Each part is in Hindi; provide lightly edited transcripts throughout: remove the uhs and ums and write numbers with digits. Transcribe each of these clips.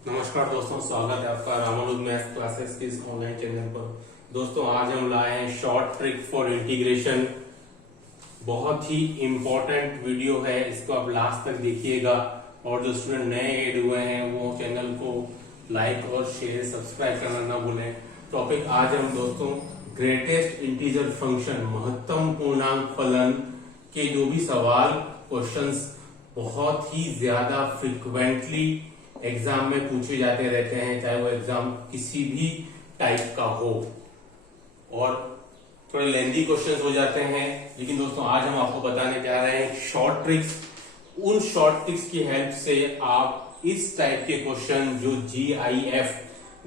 नमस्कार दोस्तों, स्वागत है आपका रामानुज मैथ क्लासेस के इस ऑनलाइन चैनल पर। दोस्तों आज हम लाए हैं शॉर्ट ट्रिक फॉर इंटीग्रेशन। बहुत ही इम्पोर्टेंट वीडियो है, इसको आप लास्ट तक देखिएगा। और जो स्टूडेंट नए ऐड हुए हैं वो चैनल को लाइक और शेयर सब्सक्राइब करना ना भूलें। टॉपिक आज हम दोस्तों ग्रेटेस्ट इंटीजर फंक्शन, महत्तम पूर्णांक फलन के जो भी सवाल क्वेश्चंस बहुत ही ज्यादा फ्रिक्वेंटली एग्जाम में पूछे जाते रहते हैं, चाहे वो एग्जाम किसी भी टाइप का हो, और थोड़े लेंथी क्वेश्चंस हो जाते हैं। लेकिन दोस्तों आज हम आपको बताने जा रहे हैं शॉर्ट ट्रिक्स। उन शॉर्ट ट्रिक्स की हेल्प से आप इस टाइप के क्वेश्चन जो GIF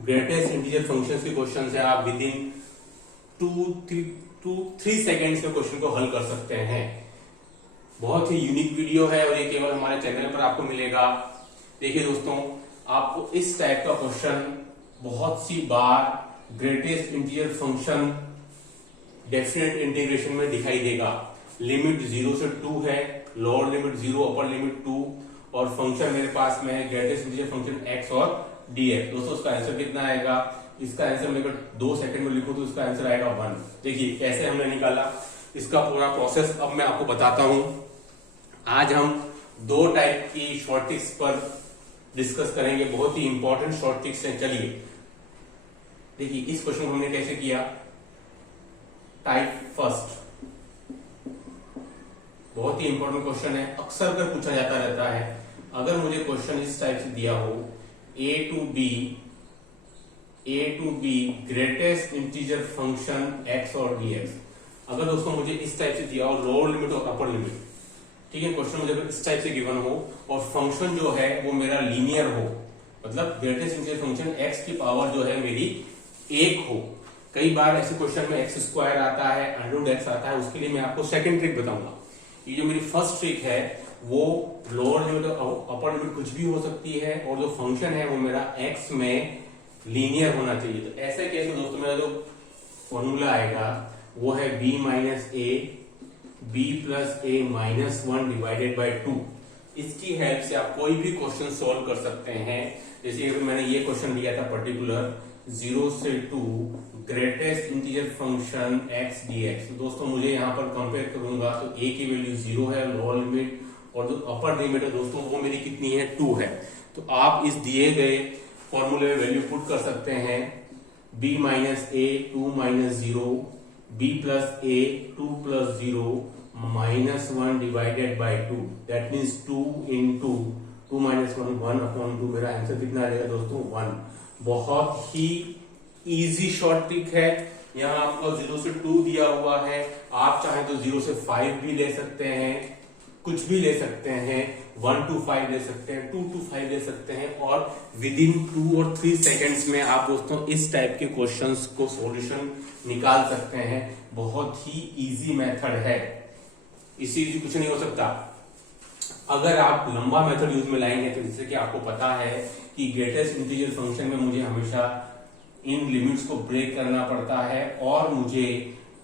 ग्रेटेस्ट इंटीजर फंक्शंस के क्वेश्चन है, आप विद इन 2-3 सेकेंड्स में क्वेश्चन को हल कर सकते हैं। बहुत ही यूनिक वीडियो है और ये केवल हमारे चैनल पर आपको मिलेगा। देखिए दोस्तों, आपको इस टाइप का क्वेश्चन बहुत सी बार greatest integer function definite integration में दिखाई देगा। लिमिट 0 से 2 है, लोअर लिमिट 0, अपर लिमिट 2, और फंक्शन मेरे पास में है ग्रेटेस्ट इंटीजर फंक्शन x और dx। दोस्तों इसका आंसर कितना आएगा? इसका आंसर मैं अगर 2 सेकंड में लिखूं तो इसका आंसर आएगा 1। देखिए कैसे हमने निकाला, इसका पूरा प्रोसेस अब मैं आपको बताता हूं। आज हम दो टाइप की शॉर्ट ट्रिक्स पर डिस्कस करेंगे, बहुत ही इंपॉर्टेंट शॉर्ट ट्रिक्स हैं। चलिए देखिए इस क्वेश्चन को हमने कैसे किया। टाइप फर्स्ट बहुत ही इंपॉर्टेंट क्वेश्चन है, अक्सर कर पूछा जाता रहता है। अगर मुझे क्वेश्चन इस टाइप से दिया हो, a to b greatest integer function x और dx। अगर दोस्तों मुझे इस टाइप से दिया हो, लोअर लिमिट और अपर लिमिट, ठीक है, क्वेश्चन मुझे अगर इस टाइप से गिवन हो और फंक्शन जो है वो मेरा लीनियर हो, मतलब ग्रेटेस्ट इंटीजर फंक्शन x की पावर जो है मेरी 1 हो। कई बार ऐसे क्वेश्चन में x स्क्वायर आता है, √x आता है, उसके लिए मैं आपको सेकंड ट्रिक बताऊंगा। ये जो मेरी फर्स्ट ट्रिक है वो लोअर लिमिट और अपर लिमिट कुछ भी हो सकती है, और जो फंक्शन है वो मेरा x में लीनियर होना चाहिए। तो ऐसे केस में दोस्तों मेरा जो फॉर्मूला आएगा वो है b minus a b plus a minus 1 divided by 2। इसकी हेल्प से आप कोई भी क्वेश्चन सॉल्व कर सकते हैं। जैसे अभी मैंने ये क्वेश्चन लिया था पर्टिकुलर 0 से 2 greatest integer function x dx। तो दोस्तों मुझे यहाँ पर कंपेयर करूंगा तो a की वैल्यू 0 है लोअर लिमिट, और जो अपर लिमिट है दोस्तों वो मेरी कितनी है? 2 है। तो आप इस दिए गए फॉर्मूले में वैल्यू पुट कर सकते हैं। b minus a 2 minus 0, b plus a 2 plus 0 minus 1 divided by 2, that means 2 into 2 minus 1 1/2। मेरा आंसर कितना आ जाएगा दोस्तों? 1। बहुत ही इजी शॉर्ट ट्रिक है। यहाँ आपको 0 से 2 दिया हुआ है, आप चाहें तो 0 से 5 भी ले सकते हैं, कुछ भी ले सकते हैं, 1 to 5 ले सकते हैं, 2 to 5 ले सकते हैं, और विद इन 2 और 3 सेकेंड्स में आप दोस्तों इस टाइप के क्वेश्चंस को सॉल्यूशन निकाल सकते हैं। बहुत ही इजी मेथड है, इसी कुछ नहीं हो सकता। अगर आप लंबा मेथड यूज में लाएंगे तो जैसे कि आपको पता है कि ग्रेटेस्ट इंटीजर फंक्शन में मुझे हमेशा इन लिमिट्स को ब्रेक करना पड़ता है और मुझे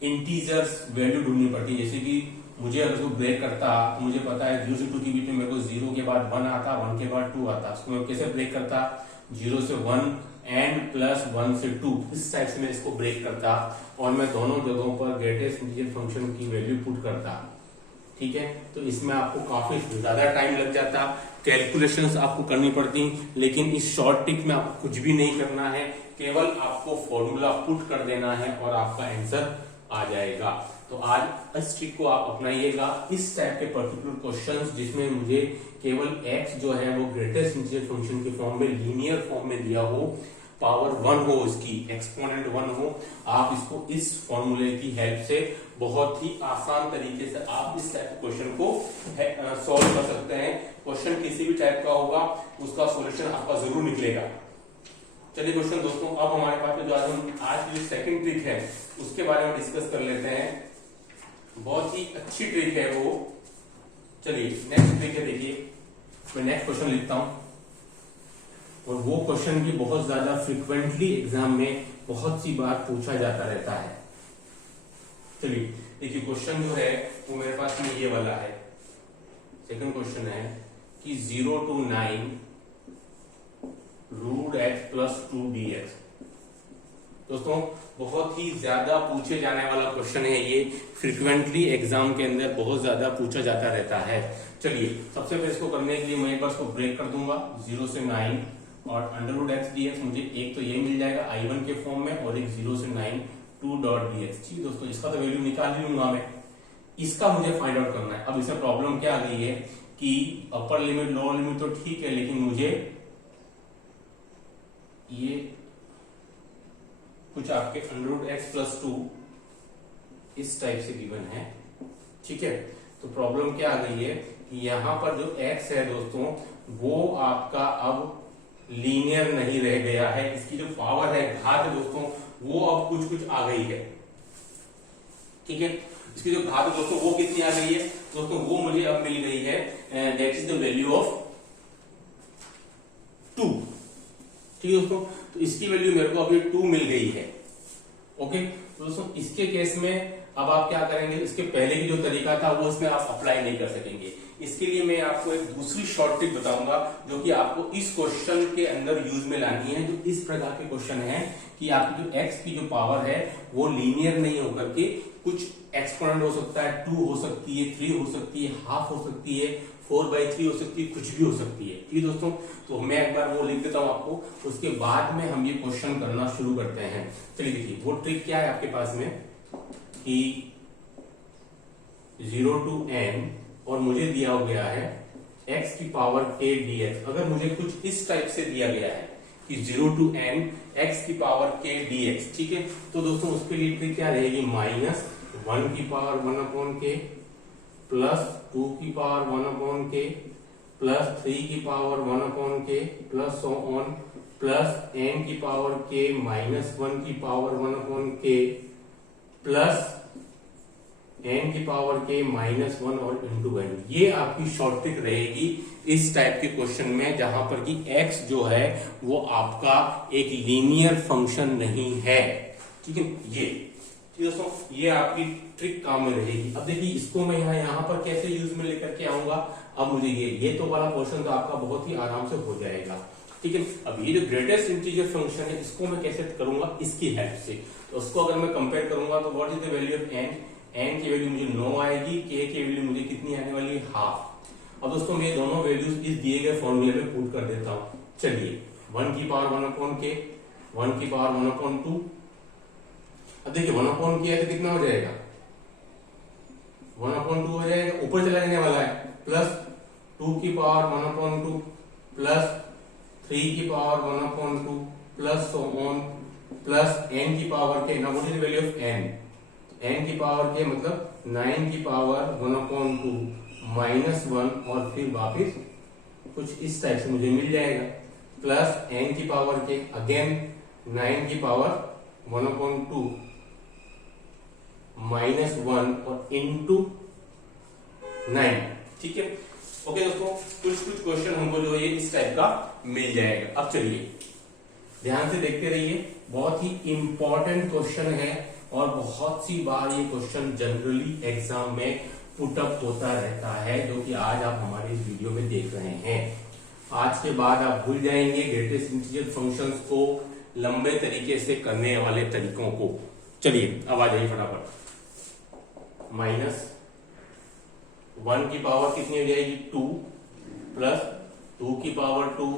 इंटीजर्स वैल्यू ढूंढनी पड़ती है। जैसे कि मुझे अगर उसको ब्रेक करता तो मुझे पता है 0 से 2 के बीच में मेरे को 0 के बाद 1 आता, 1 के बाद 2 आता। उसको मैं कैसे ब्रेक करता? 0 से 1 एंड प्लस 1 से 2, इस टाइप से मैं इसको ब्रेक करता, और मैं दोनों जगहों पर ग्रेटेस्ट इंटीजर फंक्शन की वैल्यू पुट करता। ठीक है, तो इसमें आपको काफी ज्यादा टाइम लग जाता, कैलकुलेशंस आपको करनी पड़ती। लेकिन इस शॉर्ट ट्रिक में आपको कुछ भी नहीं करना है, केवल आपको फॉर्मूला पुट कर देना है और आपका आंसर आ जाएगा। तो आज इस ट्रिक को आप अपनाइएगा। इस टाइप के पर्टिकुलर क्वेश्चंस जिसमें मुझे केवल x जो है वो ग्रेटेस्ट इंटीजर फंक्शन के फॉर्म में, लीनियर फॉर्म में दिया हो, पावर 1 हो, उसकी एक्सपोनेंट 1 हो, आप इसको इस फॉर्मूले की हेल्प से बहुत ही आसान तरीके से आप इस टाइप के क्वेश्चन को सॉल्व कर सकते हैं। क्वेश्चन किसी भी टाइप का होगा, उसका सॉल्यूशन आपका जरूर निकलेगा। चलिए क्वेश्चन दोस्तों, अब हमारे पास जो आज की जो सेकंड ट्रिक है उसके बारे में डिस्कस कर लेते हैं। बहुत ही अच्छी ट्रिक है वो। चलिए नेक्स्ट ट्रिक है, देखिए मैं नेक्स्ट क्वेश्चन लिखता हूं, और वो क्वेश्चन भी बहुत ज्यादा फ्रिक्वेंटली एग्जाम में बहुत सी बार पूछा जाता रहता है। चलिए देखिए क्वेश्चन जो है वो मेरे पास में ये वाला है। सेकंड क्वेश्चन है कि 0 to 9 root x plus 2dx। दोस्तों बहुत ही ज्यादा पूछे जाने वाला क्वेश्चन है ये, फ्रिक्वेंटली एग्जाम के अंदर बहुत ज्यादा पूछा जाता रहता है। चलिए सबसे पहले इसको करने के लिए मैं एक बार इसको ब्रेक कर दूंगा, 0 से 9 और under root x d x, मुझे एक तो ये मिल जाएगा I1 के फॉर्म में और एक 0 से 9 2.dx। ठीक दोस्तों, इसका तो वैल्यू निकाल ही लूंगा मैं, इसका मुझे फाइंड आउट करना है। अब इसमें प्रॉब्लम क्या आ गई है कि अपर लिमिट लोअर लिमिट तो ठीक है, लेकिन मुझे ये कुछ आपके अंडर रूट एक्स प्लस 2 इस टाइप से गिवन है। ठीक है, तो प्रॉब्लम क्या आ गई है कि यहां पर जो x है दोस्तों वो आपका अब लीनियर नहीं रह गया है, इसकी जो पावर है घात है दोस्तों वो अब कुछ कुछ आ गई है। ठीक है, इसकी जो घात है दोस्तों वो कितनी आ गई है दोस्तों, वो मुझे अब मिल गई है, that is the value of 2। ठीक है दोस्तों, तो इसकी वैल्यू मेरे को अभी 2 मिल गई है। ओके, तो दोस्तों इसके केस में अब आप क्या करेंगे, इसके पहले की जो तरीका था वो इसमें आप अप्लाई नहीं कर सकेंगे। इसके लिए मैं आपको एक दूसरी शॉर्ट ट्रिक बताऊंगा जो कि आपको इस क्वेश्चन के अंदर यूज में लानी है। जो इस प्रकार के क्वेश्चन है कि आपकी जो x की जो पावर है वो लीनियर नहीं होकर के कुछ एक्सपोनेंट हो सकता है, 2 हो सकती है, 3 हो सकती है, हाफ हो सकती है, 4/3 हो सकती है, कुछ भी हो सकती है। ठीक है दोस्तों, तो मैं एक बार वो लिख देता हूं आपको, उसके बाद में हम ये क्वेश्चन करना शुरू करते हैं। चलिए देखिए वो ट्रिक क्या है आपके पास में कि 0 to n और मुझे दिया गया है x की पावर k dx। अगर मुझे कुछ इस टाइप से दिया गया है कि 0 to n x की पावर k dx, ठीक है, तो दोस्तों उसके लिए ट्रिक क्या रहेगी, -1 की पावर 1/k प्लस 2 की पावर 1/k प्लस 3 की power 1/k plus so on plus n की पावर k -1 की पावर 1/k प्लस n की पावर k -1 और इंटू n। ये आपकी शॉर्ट ट्रिक रहेगी इस टाइप के क्वेश्चन में जहां पर कि x जो है वो आपका एक लीनियर फंक्शन नहीं है। ठीक है, ये दोस्तों ये आपकी ट्रिक काम में रहेगी। अब देखिए इसको मैं यहाँ पर कैसे यूज में लेकर के आऊंगा। अब मुझे ये तो वाला पोर्शन तो आपका बहुत ही आराम से हो जाएगा। ठीक है, अब ये जो ग्रेटेस्ट इंटीजर फंक्शन है इसको मैं कैसे करूंगा, इसकी हेल्प से। तो उसको अगर मैं कंपेयर करूंगा तो what is the value of n की वैल्यू मुझे 9 आएगी, k की वैल्यू मुझे कितनी आने वाली है, हाफ। अब दोस्तों मैं दोनों वैल्यूज इस दिए गए फॉर्मूले में पुट कर देता हूं। चलिए 1 की पावर 1/k, 1 की पावर 1/2। अब देखिए 1/k है तो कितना हो जाएगा, 1/2 हो जाएगा, ऊपर चला जाने वाला है, प्लस 2 की पावर 1/2 प्लस 3 की power 1/2 plus so on plus n की power k। Now what is the value of n की पावर k मतलब 9 की पावर 1/2 -1 और फिर वापिस कुछ इस टाइप से मुझे मिल जाएगा, प्लस n की पावर k अगेन 9 की पावर 1/2 -1 और इंटू 9। ठीक है, ओके दोस्तों, कुछ क्वेश्चन हमको जो है इस टाइप का मिल जाएगा। अब चलिए ध्यान से देखते रहिए, बहुत ही इंपॉर्टेंट क्वेश्चन है और बहुत सी बार ये क्वेश्चन जनरली एग्जाम में पुटअप होता रहता है, जो कि आज आप हमारे इस वीडियो में देख रहे हैं। आज के बाद आप भूल जाएंगे ग्रेटेस्ट इंटीजर फंक्शंस को लंबे तरीके से करने वाले तरीकों को। चलिए अब आ जाइए फटाफट, -1 की पावर कितनी हो जाएगी 2 प्लस 2 की पावर 2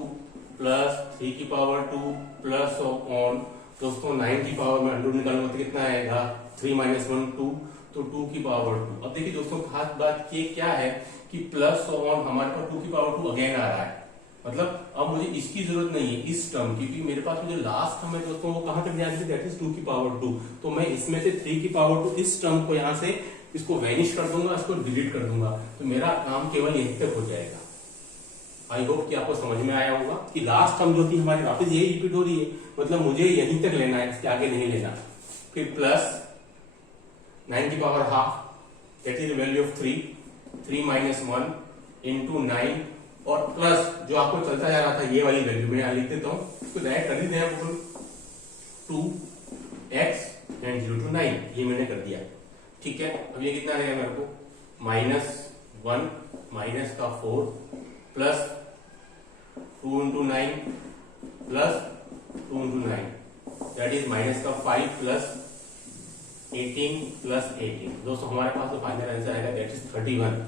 प्लस 3 की पावर 2 प्लस ऑन। दोस्तों 9 की पावर में अंडर निकालूंगा तो कितना आएगा, 3 - 1 2, तो 2 की पावर 2। अब देखिए दोस्तों खास बात ये क्या है कि प्लस ऑन हमारे पास 2 की पावर 2 अगेन आ रहा है, मतलब अब मुझे इसकी जरूरत नहीं है इस टर्म की, क्योंकि मेरे पास जो लास्ट टर्म है दोस्तों वो कहां तक ध्यान से, दैट इज 2 की पावर 2। तो मैं इसमें से 3 की पावर 2 इस टर्म को यहां से इसको वैनिश कर दूंगा, इसको डिलीट कर दूंगा, तो मेरा काम केवल यहीं तक हो जाएगा। आई होप कि आपको समझ में आया होगा कि लास्ट टर्म जो थी हमारी वापस यही रिपीट हो रही है, मतलब मुझे यहीं तक लेना है, इसके आगे नहीं लेना। फिर प्लस 9 की power half, that is the value of 3 -1 into 9 और प्लस जो आपको चलता जा रहा था ये वाली वैल्यू मैं यहां लिख देता हूं, इसको डायरेक्ट कर देते हैं 2x एंड 0 to 9, ये मैंने कर दिया। ठीक है, अब ये कितना रहेगा मेरे को, -1 माइनस का 4 plus 2 into 9 plus 2 into 9 that is minus का 5 प्लस 18 प्लस 18। दोस्तों हमारे पास तो फाइनल आंसर आएगा दैट इज 31।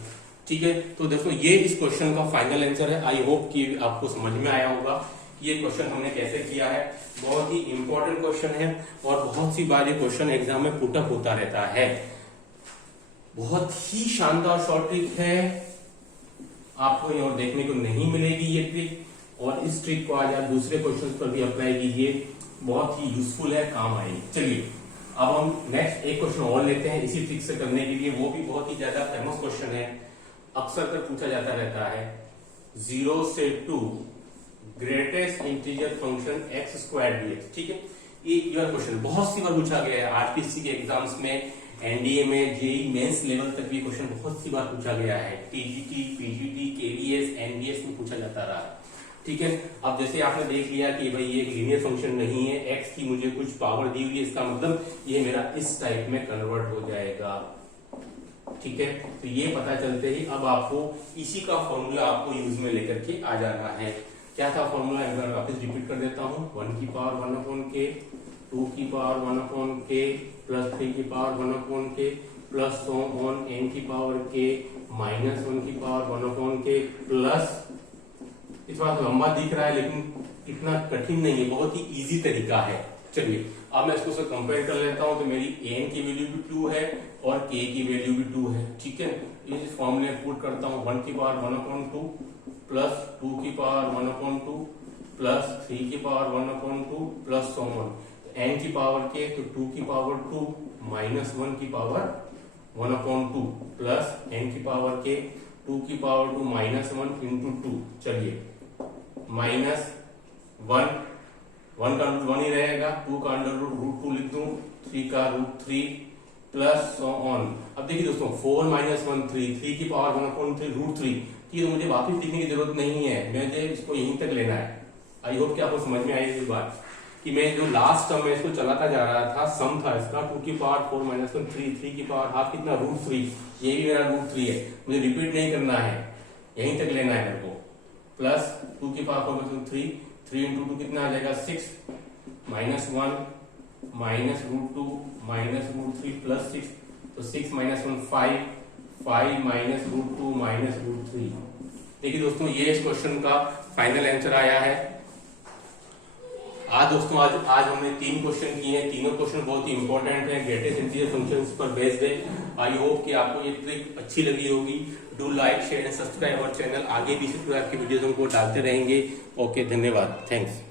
ठीक है, तो दोस्तों ये इस क्वेश्चन का फाइनल आंसर है। आई होप कि आपको समझ में आया होगा कि ये क्वेश्चन हमने कैसे किया है। बहुत ही इंपॉर्टेंट क्वेश्चन है और बहुत सी बार ये क्वेश्चन एग्जाम में पुटअप होता रहता है। बहुत ही शानदार शॉर्ट ट्रिक है, आपको और देखने को नहीं मिलेगी ये ट्रिक, और इस ट्रिक को आज आप दूसरे क्वेश्चन पर भी अप्लाई कीजिए, बहुत ही यूजफुल है, काम आएगी। चलिए अब हम नेक्स्ट एक क्वेश्चन और लेते हैं इसी ट्रिक से करने के लिए। वो भी बहुत ही ज्यादा फेमस क्वेश्चन है, अक्सर कर पूछा जाता रहता है। 0 से 2 greatest integer function x square dx। ठीक है, ये क्वेश्चन बहुत सी बार पूछा गया है आरपीसी के एग्जाम्स में, एनडीए में, जेई मेंस लेवल तक भी क्वेश्चन बहुत सी बार पूछा गया है। टीजीटी, पीजीटी, केवीएस, एनडीएस में पूछा जाता रहा। ठीक है, अब जैसे आपने देख लिया कि भाई ये लीनियर फंक्शन नहीं है, एक्स की मुझे कुछ पावर दी हुई है, इसका मतलब ये मेरा इस टाइप में कन्वर्ट हो जाएगा। ठीक है, तो ये पता चलते ही अब आपको इसी का फॉर्मूला आपको यूज में लेकर के आ जाना है। क्या था फॉर्मूला, एक बार वापस रिपीट कर देता हूँ। 1 की पावर 1 अपॉन के, 2 की पावर 1 अपॉन के, प्लस 3 की पावर 1 अपॉन के, प्लस सो ऑन n की पावर के, माइनस 1 की पावर 1 अपॉन के, प्लस, इस बार लंबा दिख रहा है लेकिन इतना कठिन नहीं है, बहुत ही इजी तरीका है। चलिए अब मैं इसको कंपेयर कर लेता हूं, तो मेरी n की वैल्यू भी 2 है और k की वैल्यू भी 2 है। ठीक है, इस फॉर्मूले में पुट करता हूं 1 की पावर 1 अपॉन 2 प्लस 2 की पावर 1 अपॉन 2 प्लस 3 की power 1 upon 2 plus so on. n की पावर के तो 2 की पावर 2 माइनस 1 की पावर 1 अपॉन 2 प्लस n की पावर के 2 की पावर 2 माइनस 1 इंटू 2। चलिए माइनस 1 का रूट 1 ही रहेगा, 2 का अंडर रूट 2 लिख दूं, 3 का रूट 3 प्लस सो ऑन। अब देखिए दोस्तों 4 माइनस 1 3, 3 की पावर 1 अपॉन 3 रूट 3, तो मुझे वापस लिखने की जरूरत नहीं है, मुझे इसको यहीं तक लेना है। आई होप कि आपको समझ में आई इस बात कि मैं जो लास्ट टर्म में इसको चलाता जा रहा था, सम था इसका 2 की पावर 4 माइनस 1 3, 3 की पावर हाफ कितना रूट 3, ये भी मेरा रूट 3 है, मुझे रिपीट नहीं करना है, यहीं तक लेना है मेरे को। प्लस 2 की पावर 4 3, 3 इंटू 2 कितना आ जाएगा 6, minus 1 minus root 2 minus root 3 plus 6, तो 6 minus 1 5, 5 minus root 2 minus root 3। देखिए दोस्तों ये इस क्वेश्चन का फाइनल आंसर आया है। आज दोस्तों आज हमने 3 क्वेश्चन किए हैं, तीनों क्वेश्चन बहुत ही इंपॉर्टेंट है, ग्रेटेस्ट इंटीजर फंक्शंस पर बेस्ड है। आई होप कि आपको ये ट्रिक अच्छी लगी होगी। Do like, share and subscribe our channel, आगे भी इसी प्रकार की वीडियोस हमको डालते रहेंगे। ओके, धन्यवाद, थैंक्स।